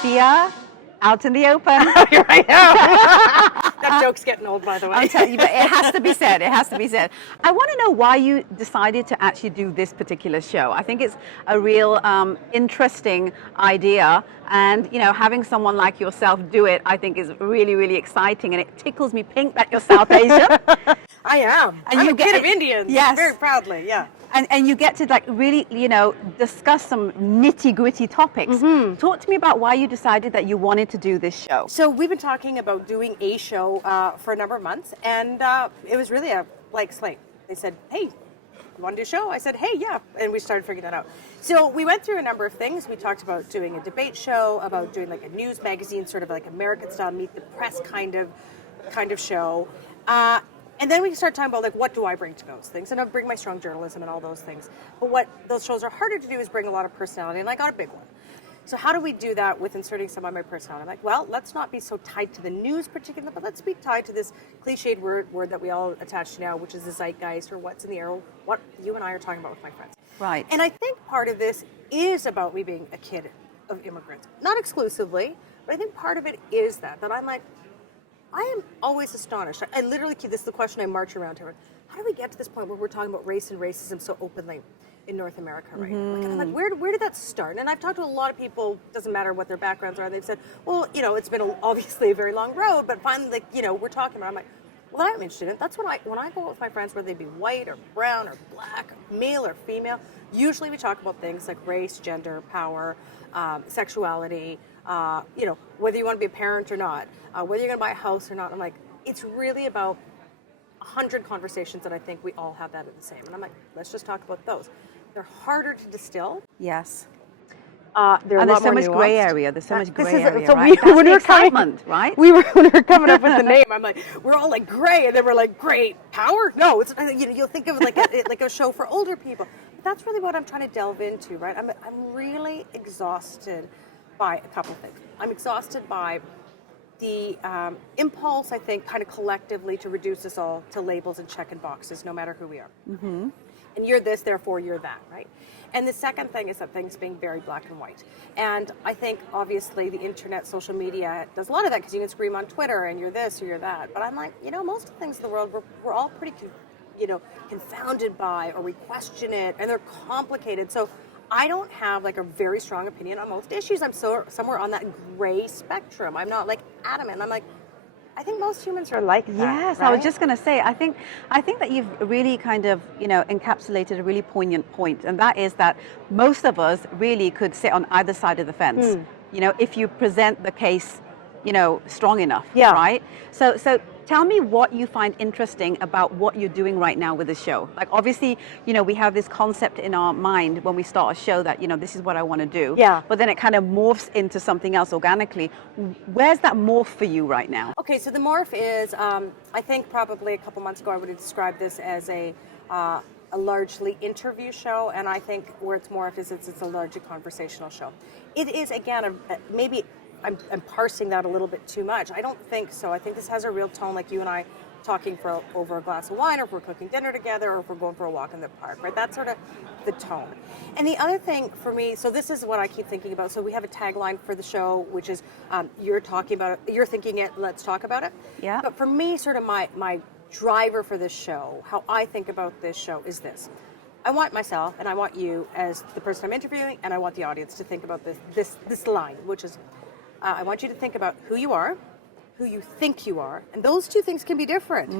Piya, out in the open. Here I am. That joke's getting old, by the way. I'll tell you, but it has to be said. It has to be said. I want to know why you decided to actually do this particular show. I think it's a real interesting idea, and having someone like yourself do it, I think is really, really exciting, and it tickles me pink that you're South Asian. I am. I'm a kid of Indians. Yes. Very proudly, yeah. And you get to really, discuss some nitty-gritty topics. Mm-hmm. Talk to me about why you decided that you wanted to do this show. So we've been talking about doing a show for a number of months, and it was really a blank slate. They said, hey, you want to do a show? I said, hey, yeah, and we started figuring that out. So we went through a number of things. We talked about doing a debate show, about doing like a news magazine, sort of like American-style Meet the Press kind of show. And then we start talking about, like, what do I bring to those things? And I bring my strong journalism and all those things. But what those shows are harder to do is bring a lot of personality, and I got a big one. So how do we do that with inserting some of my personality? I'm like, well, let's not be so tied to the news particularly, but let's be tied to this cliched word that we all attach to now, which is the zeitgeist, or what's in the air, what you and I are talking about with my friends. Right. And I think part of this is about me being a kid of immigrants. Not exclusively, but I think part of it is that I'm like, I am always astonished. I literally, this is the question I march around to. How do we get to this point where we're talking about race and racism so openly in North America right now? Like, and I'm like, where did that start? And I've talked to a lot of people, doesn't matter what their backgrounds are, they've said, well, it's been obviously a very long road, but finally, we're talking about it. I'm like, well, I'm interested in it. That's when I go out with my friends, whether they be white or brown or black, male or female, usually we talk about things like race, gender, power, sexuality, whether you want to be a parent or not, whether you're going to buy a house or not. I'm like, it's really about 100 conversations that I think we all have that are the same. And I'm like, let's just talk about those. They're harder to distill. Yes. There's so much gray area. There's so much gray area, so right? when we were excitement, right? When we were coming up with the name, I'm like, we're all like gray, and then we're like, gray power? No, it's you'll think of it like a show for older people. But that's really what I'm trying to delve into, right? I'm really exhausted by a couple things. I'm exhausted by the impulse, I think, kind of collectively to reduce us all to labels and check-in boxes, no matter who we are. Mm-hmm. And you're this, therefore you're that, right? And the second thing is that things being very black and white. And I think, obviously, the internet, social media does a lot of that, because you can scream on Twitter and you're this or you're that. But I'm like, most of the things in the world, we're all pretty, confounded by, or we question it, and they're complicated. So I don't have like a very strong opinion on most issues. I'm somewhere on that gray spectrum. I'm not like adamant. I'm like, I think most humans are like that. Yes, right? I was just going to say, I think that you've really kind of, encapsulated a really poignant point, and that is that most of us really could sit on either side of the fence. If you present the case, strong enough, yeah. Right? So tell me what you find interesting about what you're doing right now with the show. Like, obviously, we have this concept in our mind when we start a show that, this is what I want to do. Yeah. But then it kind of morphs into something else organically. Where's that morph for you right now? Okay, so the morph is, I think probably a couple months ago I would have described this as a largely interview show, and I think where it's morphed is it's a largely conversational show. It is, again, maybe I'm parsing that a little bit too much. I don't think so. I think this has a real tone, like you and I talking over a glass of wine, or if we're cooking dinner together, or if we're going for a walk in the park, right? That's sort of the tone. And the other thing for me, so this is what I keep thinking about. So we have a tagline for the show, which is you're talking about it, you're thinking it, let's talk about it. Yeah. But for me, sort of my driver for this show, how I think about this show is this. I want myself, and I want you as the person I'm interviewing, and I want the audience to think about this line, which is, I want you to think about who you are, who you think you are, and those two things can be different.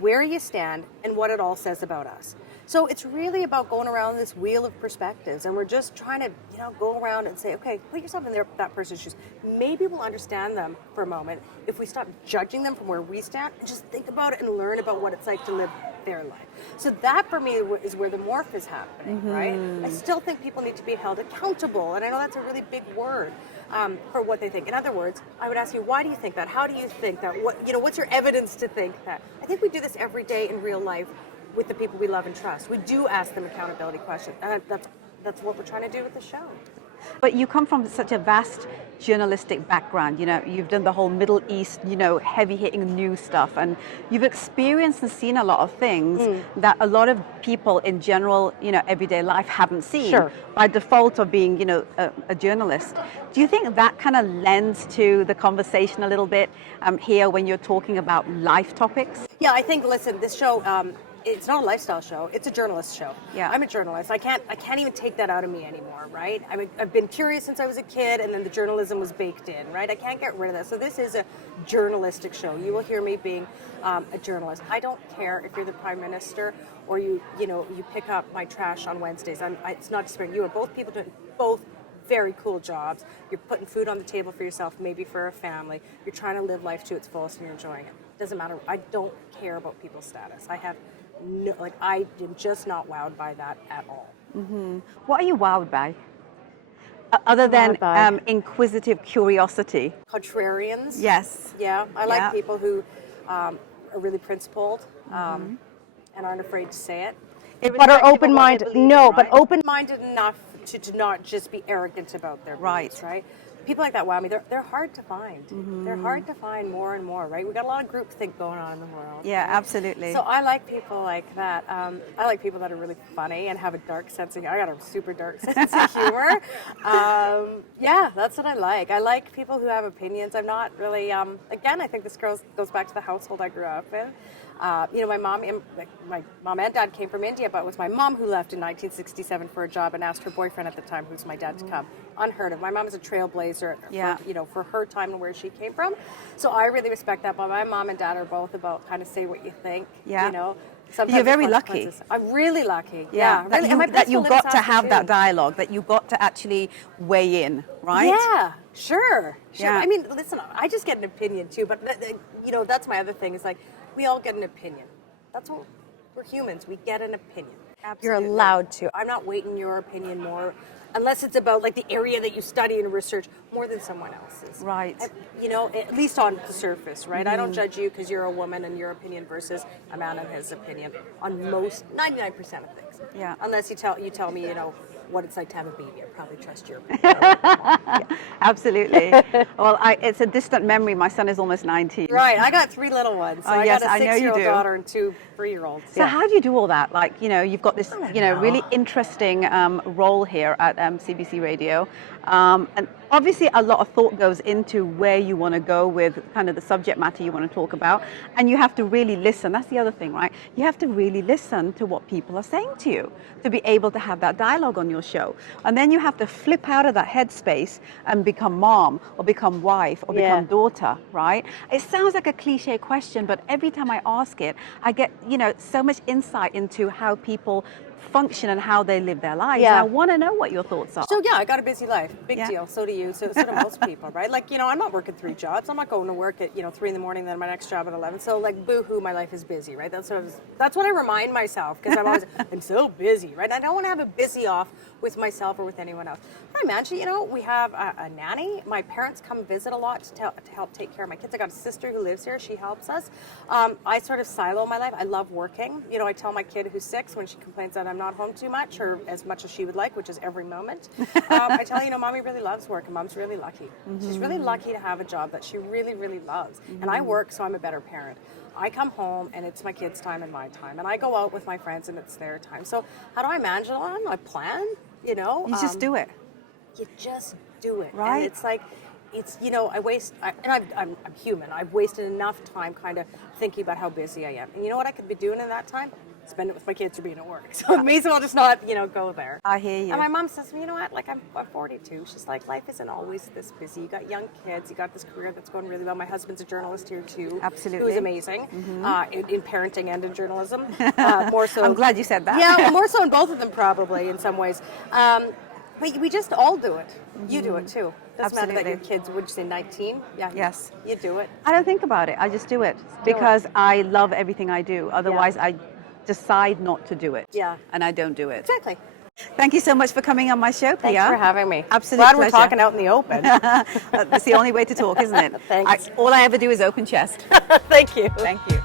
Where you stand and what it all says about us. So it's really about going around this wheel of perspectives, and we're just trying to, go around and say, okay, put yourself in that person's shoes. Maybe we'll understand them for a moment if we stop judging them from where we stand and just think about it and learn about what it's like to live their life. So that for me is where the morph is happening, right? I still think people need to be held accountable, and I know that's a really big word. For what they think. In other words, I would ask you, why do you think that? How do you think that? What's your evidence to think that? I think we do this every day in real life with the people we love and trust. We do ask them accountability questions. That's that's what we're trying to do with the show. But you come from such a vast journalistic background. You know, you've done the whole Middle East, you know, heavy-hitting news stuff, and you've experienced and seen a lot of things that a lot of people in general, you know, everyday life haven't seen. Sure. By default of being, you know, a journalist. Do you think that kind of lends to the conversation a little bit here when you're talking about life topics? Yeah, I think. Listen, this show. It's not a lifestyle show. It's a journalist show. Yeah. I'm a journalist. I can't even take that out of me anymore, right? I've been curious since I was a kid, and then the journalism was baked in, right? I can't get rid of that. So this is a journalistic show. You will hear me being a journalist. I don't care if you're the Prime Minister or you pick up my trash on Wednesdays. It's not disparaging. You are both people doing both very cool jobs. You're putting food on the table for yourself, maybe for a family. You're trying to live life to its fullest and you're enjoying it. Doesn't matter. I don't care about people's status. I am just not wowed by that at all. Mm-hmm. What are you wowed by? Other than inquisitive curiosity? Contrarians. Yes. Yeah, I like people who are really principled and aren't afraid to say it. But are open-minded. But open-minded enough to not just be arrogant about their beliefs, right? People like that wow me. They're hard to find. They're hard to find more and more, right? We got a lot of groupthink going on in the world. Yeah, right? Absolutely. So I like people like that. I like people that are really funny and have a dark sense of humor. I got a super dark sense of humor. Yeah, that's what I like. I like people who have opinions. I'm not really. Again, I think this goes back to the household I grew up in. My mom and dad came from India, but it was my mom who left in 1967 for a job and asked her boyfriend at the time, who's my dad, to come. Unheard of. My mom is a trailblazer for her time and where she came from. So I really respect that. But my mom and dad are both about kind of say what you think. Yeah. You know. Sometimes you're very lucky. I'm really lucky. Yeah. That you got to have that dialogue, that you got to actually weigh in, right? Yeah, sure. Yeah. I mean, listen, I just get an opinion too, but that's my other thing is like, we all get an opinion. That's what we're humans. We get an opinion. Absolutely. You're allowed to. I'm not weighting your opinion more, unless it's about like the area that you study and research more than someone else's. Right. At least on the surface, right? I don't judge you because you're a woman and your opinion versus a man and his opinion on most 99% of things. Yeah. Unless you tell me, what it's like to have a baby. I probably trust your Absolutely. Well, it's a distant memory. My son is almost 19. Right. I got 3 little ones. So I got a 6-year-old daughter and 2 3-year-olds. So how do you do all that? Like, you've got this, really interesting role here at CBC Radio. And obviously a lot of thought goes into where you want to go with kind of the subject matter you want to talk about. And you have to really listen. That's the other thing, right? You have to really listen to what people are saying to you to be able to have that dialogue on your show. And then you have to flip out of that headspace and become mom or become wife or become daughter, right? It sounds like a cliche question, but every time I ask it, I get, so much insight into how people function and how they live their lives. Yeah. And I want to know what your thoughts are. So I got a busy life. Big deal. So do you. So do most people, right? Like, I'm not working 3 jobs. I'm not going to work at, 3 in the morning, then my next job at 11. So like, boo-hoo, my life is busy, right? That's what I remind myself, because I'm so busy, right? I don't want to have a busy off with myself or with anyone else. But I imagine, we have a nanny. My parents come visit a lot to help take care of my kids. I got a sister who lives here. She helps us. I sort of silo my life. I love working. I tell my kid who's 6 when she complains that I'm not home too much or as much as she would like, which is every moment. I tell her, Mommy really loves work, and Mom's really lucky. She's really lucky to have a job that she really, really loves. And I work, so I'm a better parent. I come home and it's my kids' time and my time, and I go out with my friends and it's their time. So how do I manage it? I don't know. I plan. You just do it. You just do it, right? And it's like, I waste. I'm human. I've wasted enough time kind of thinking about how busy I am. And you know what I could be doing in that time? Spend it with my kids or being at work. So I may as well just not, go there. I hear you. And my mom says, you know what? Like, I'm 42. She's like, life isn't always this busy. You got young kids. You got this career that's going really well. My husband's a journalist here too. Absolutely. Who's amazing in parenting and in journalism. More so. I'm glad you said that. Yeah, more so in both of them probably in some ways. But we just all do it. You do it too. Doesn't matter that your kids, would you say 19? Yeah. Yes. You do it. I don't think about it. I just do it because I love everything I do. Otherwise, I decide not to do it. Yeah. And I don't do it. Exactly. Thank you so much for coming on my show, Piya. Thanks for having me. Absolutely. Glad we're talking out in the open. That's the only way to talk, isn't it? Thanks. All I ever do is open chest. Thank you. Thank you.